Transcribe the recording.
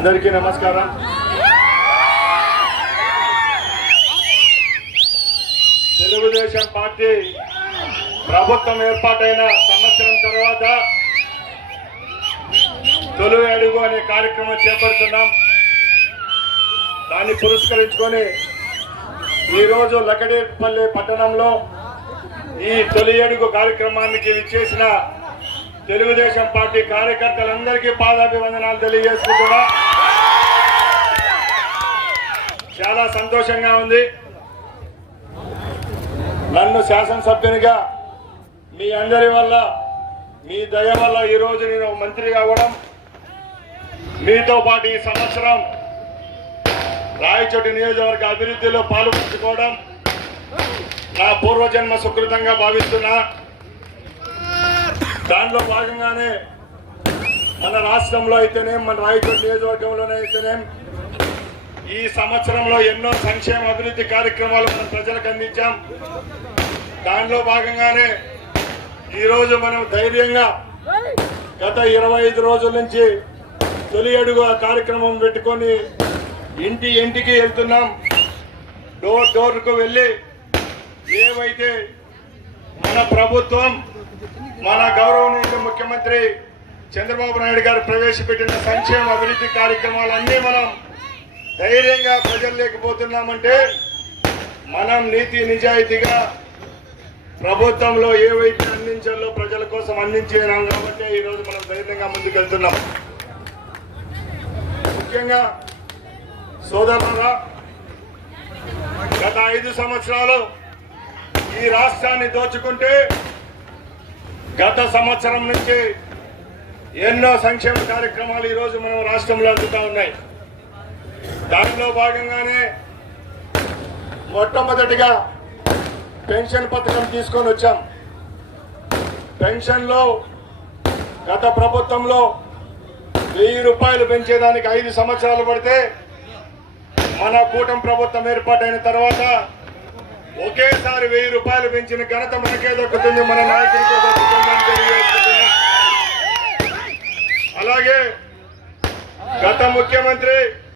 అందరికీ నమస్కారం. తెలుగుదేశం పార్టీ ప్రభుత్వం ఏర్పాటైన సంవత్సరం తర్వాత తొలి అడుగు అనే కార్యక్రమం చేపడుతున్నాం. దాన్ని పురస్కరించుకొని ఈరోజు లకడేపల్లి పట్టణంలో ఈ తొలి అడుగు కార్యక్రమానికి విచ్చేసిన తెలుగుదేశం పార్టీ కార్యకర్తలందరికీ పాదాభివందనాలు తెలియజేసుకుంటున్నా. చాలా సంతోషంగా ఉంది. నన్ను శాసనసభ్యునిగా మీ అందరి వల్ల, మీ దయ వల్ల ఈరోజు నేను మంత్రిగా అవ్వడం, మీతో పాటు ఈ సంవత్సరం రాయచోటి నియోజకవర్గ అభివృద్ధిలో పాల్పంచుకోవడం నా పూర్వజన్మ సుకృతంగా భావిస్తున్నా. దానిలో భాగంగానే మన రాష్ట్రంలో అయితేనేం, మన రాయచోటి నియోజకవర్గంలోనే అయితేనేం ఈ సంవత్సరంలో ఎన్నో సంక్షేమ అభివృద్ధి కార్యక్రమాలు మనం ప్రజలకు అందించాం. దానిలో భాగంగానే ఈరోజు మనం ధైర్యంగా గత 25 రోజుల నుంచి తొలి అడుగు కార్యక్రమం పెట్టుకొని ఇంటికి వెళ్తున్నాం. డోర్ డోర్కు వెళ్ళి ఏవైతే మన ప్రభుత్వం, మన గౌరవనీయ ముఖ్యమంత్రి చంద్రబాబు నాయుడు గారు ప్రవేశపెట్టిన సంక్షేమ అభివృద్ధి కార్యక్రమాలన్నీ మనం ధైర్యంగా ప్రజలు లేకపోతున్నామంటే మనం నీతి నిజాయితీగా ప్రభుత్వంలో ఏవైతే అందించాలో ప్రజల కోసం అందించేనాం కాబట్టి ఈరోజు మనం ధైర్యంగా ముందుకెళ్తున్నాం. ముఖ్యంగా సోదరులారా, గత 5 సంవత్సరాలు ఈ రాష్ట్రాన్ని దోచుకుంటే గత సంవత్సరం నుంచి ఎన్నో సంక్షేమ కార్యక్రమాలు ఈరోజు మనం రాష్ట్రంలో అందుతూ ఉన్నాయి. దానిలో భాగంగానే మొట్టమొదటిగా పెన్షన్ పథకం తీసుకొని వచ్చాం. పెన్షన్లో గత ప్రభుత్వంలో 1000 రూపాయలు పెంచేదానికి 5 సంవత్సరాలు పడితే మన కూటమి ప్రభుత్వం ఏర్పాటైన తర్వాత ఒకేసారి 1000 రూపాయలు పెంచిన ఘనత మనకే దక్కుతుంది, మన నాయకుడికే దక్కుతుందని తెలియజేస్తున్నా. అలాగే గత ముఖ్యమంత్రి